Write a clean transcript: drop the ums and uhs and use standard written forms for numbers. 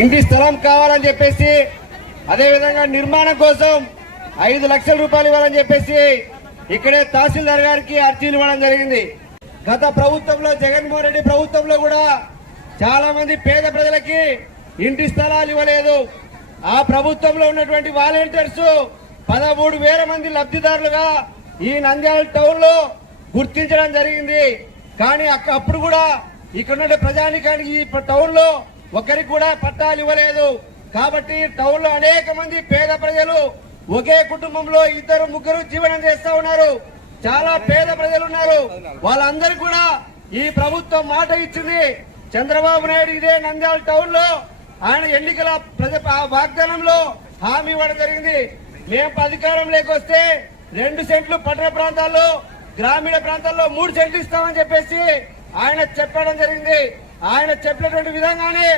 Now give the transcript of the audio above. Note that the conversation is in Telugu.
ఇంటి స్థలం కావాలని చెప్పేసి, అదేవిధంగా నిర్మాణం కోసం 5 లక్షల రూపాయలు ఇవ్వాలని చెప్పేసి ఇక్కడే తహసీల్దార్ గారికి అర్జీలు ఇవ్వడం జరిగింది. గత ప్రభుత్వంలో జగన్మోహన్ రెడ్డి ప్రభుత్వంలో కూడా చాలా మంది పేద ప్రజలకి ఇంటి స్థలాలు ఇవ్వలేదు. ఆ ప్రభుత్వంలో ఉన్నటువంటి వాలంటీర్స్ 13,000 మంది లబ్ధిదారులుగా ఈ నంద్యాల టౌన్ లో గుర్తించడం జరిగింది. కానీ అప్పుడు కూడా ఇక్కడ ప్రజానికానికి ఈ టౌన్ లో ఒకరికి కూడా పట్టాలు ఇవ్వలేదు. కాబట్టి టౌన్ లో అనేక మంది పేద ప్రజలు ఒకే కుటుంబంలో 2, 3 జీవనం చేస్తా ఉన్నారు. చాలా పేద ప్రజలు ఉన్నారు. వాళ్ళందరికీ కూడా ఈ ప్రభుత్వం మాట ఇచ్చింది. చంద్రబాబు నాయుడు ఇదే నంద్యాల టౌన్ లో ఆయన ఎన్నికల వాగ్దానంలో హామీ ఇవ్వడం జరిగింది. మేము అధికారంలోకి వస్తే 2 సెంట్లు పట్టణ ప్రాంతాల్లో, గ్రామీణ ప్రాంతాల్లో 3 సెంట్లు ఇస్తామని చెప్పేసి ఆయన చెప్పడం జరిగింది. ఆయన చెప్పినటువంటి విధంగానే